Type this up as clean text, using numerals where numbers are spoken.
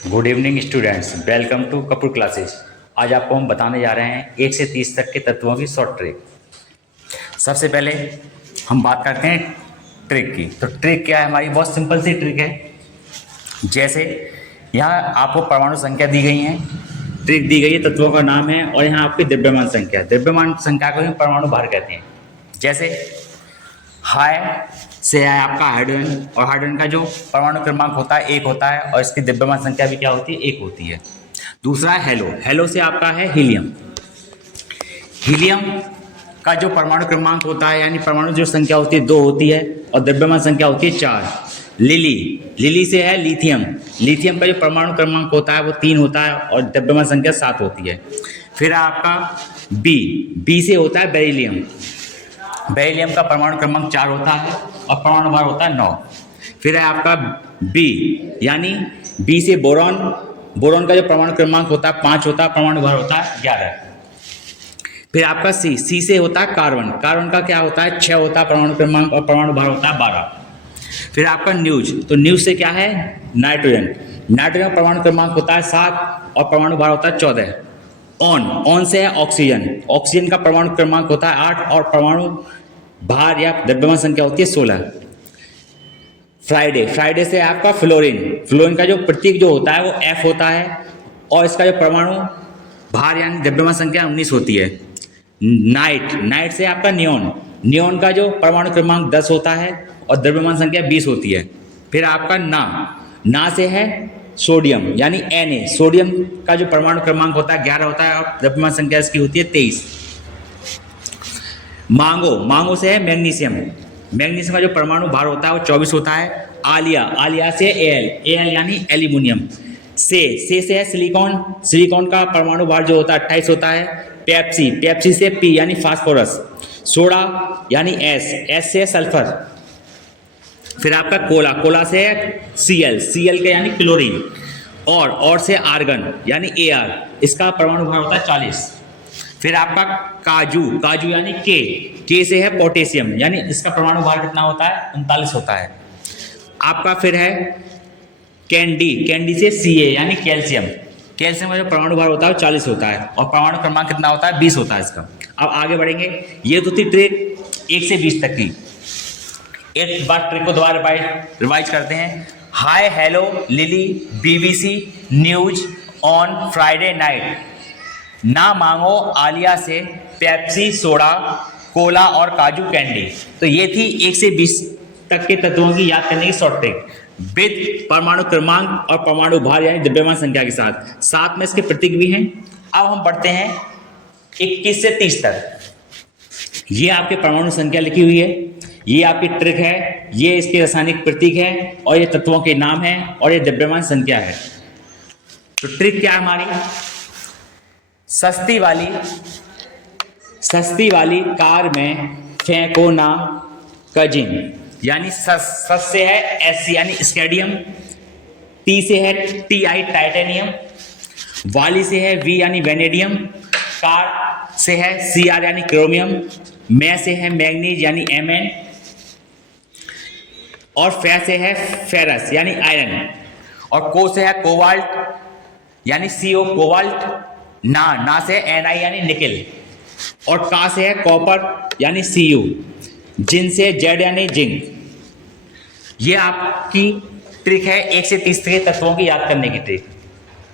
Good evening students, welcome to Kapoor classes. आज आपको हम बताने जा रहे हैं 1 से 30 तक के तत्वों की शॉर्ट ट्रिक। सबसे पहले हम बात करते हैं ट्रिक की। तो ट्रिक क्या है हमारी? बहुत सिंपल सी ट्रिक है। जैसे यहाँ आपको परमाणु संख्या दी गई है, ट्रिक दी गई है, तत्वों का नाम है और यहाँ आपकी द्रव्यमान संख्या को ही परमाणु भार कहते हैं। जैसे हाई से है आपका हाइड्रोजन, और हाइड्रोजन का जो परमाणु क्रमांक होता है 1 होता है और इसकी द्रव्यमान संख्या भी क्या होती है? 1 होती है। दूसरा है हेलो। हेलो से आपका है हीलियम। हीलियम का जो परमाणु क्रमांक होता है यानी परमाणु जो संख्या होती है 2 होती है और द्रव्यमान संख्या होती है 4। लिली से है लिथियम। लिथियम का जो परमाणु क्रमांक होता है वो 3 होता है और द्रव्यमान संख्या 7 होती है। फिर आपका बी से होता है बेरिलियम। बेरिलियम का परमाणु क्रमांक 4 होता है और परमाणु भार होता है 9। फिर है आपका बी, यानी बी से बोरॉन। बोरॉन का जो परमाणु क्रमांक होता है 5 होता है, परमाणु भार होता है 11। फिर आपका सी से होता है कार्बन। कार्बन का क्या होता है? 6 होता है परमाणु क्रमांक और परमाणु भार होता है 12। फिर आपका न्यूज। तो न्यूज से क्या है? नाइट्रोजन। नाइट्रोजन का परमाणु क्रमांक होता है 7 और परमाणु भार होता है 14। ऑन से है ऑक्सीजन। ऑक्सीजन का परमाणु क्रमांक होता है 8 और परमाणु भार या द्रव्यमान संख्या होती है 16। फ्राइडे से आपका फ्लोरीन। फ्लोरीन का जो प्रतीक जो होता है वो F होता है और इसका जो परमाणु भार यानी द्रव्यमान संख्या 19 होती है। नाइट से आपका नियोन। नियोन का जो परमाणु क्रमांक 10 होता है और द्रव्यमान संख्या 20 होती है। फिर आपका ना से है सोडियम यानी Na। सोडियम का जो परमाणु क्रमांक होता है 11 होता है और द्रव्यमान संख्या इसकी होती है 23। मांगो से है मैग्नीशियम। मैग्नीशियम का जो परमाणु भार होता है वो 24 होता है। आलिया से Al यानी एल्यूमिनियम। से है सिलिकॉन। सिलिकॉन का परमाणु भार जो होता है 28 होता है। पेप्सी से P यानी फास्फोरस। सोडा यानी S से सल्फर। फिर आपका कोला से है Cl के यानी क्लोरीन। और से आर्गन यानी Ar, इसका परमाणु भार होता है 40। फिर आपका काजू यानी के से है पोटेशियम, यानी इसका परमाणु भार कितना होता है? 39 होता है। आपका फिर है कैंडी से Ca यानी कैल्शियम। कैल्शियम का जो परमाणु भार होता है 40 होता है और परमाणु क्रमांक कितना होता है? 20 होता है इसका। अब आगे बढ़ेंगे। ये तो थी ट्रिक 1 से 20 तक की। एक बार ट्रिक को दोबारा रिवाइज करते हैं। High, hello, lily, BBC, news, on, Friday night, ना मांगो, आलिया से, पेप्सी, सोडा, कोला और काजू कैंडी। तो ये थी 1 से 20 तक के तत्वों की याद करने की शॉर्ट ट्रिक विद परमाणु क्रमांक और परमाणु भार यानी द्रव्यमान संख्या के साथ में इसके प्रतीक भी हैं। अब हम बढ़ते हैं 21 से 30 तक। ये आपके परमाणु संख्या लिखी हुई है, ये आपकी ट्रिक है, ये इसके रासायनिक प्रतीक है और ये तत्वों के नाम है और ये द्रव्यमान संख्या है। तो ट्रिक क्या है हमारी? सस्ती वाली कार में फेंको ना कजिन, यानी सस से है SC यानी स्टेडियम। T से है TI टाइटेनियम। वाली से है V यानी वेनेडियम। कार से है CR यानी क्रोमियम। में से है मैग्नीज यानी Mn। और से है फेरस यानी आयरन। और को से है कोबाल्ट यानी CO कोबाल्ट। ना से Ni यानी निकेल। और का से है कॉपर यानी Cu। जिन से Z यानी जिंक। ये आपकी ट्रिक है 1 से 30 के तत्वों की याद करने की ट्रिक।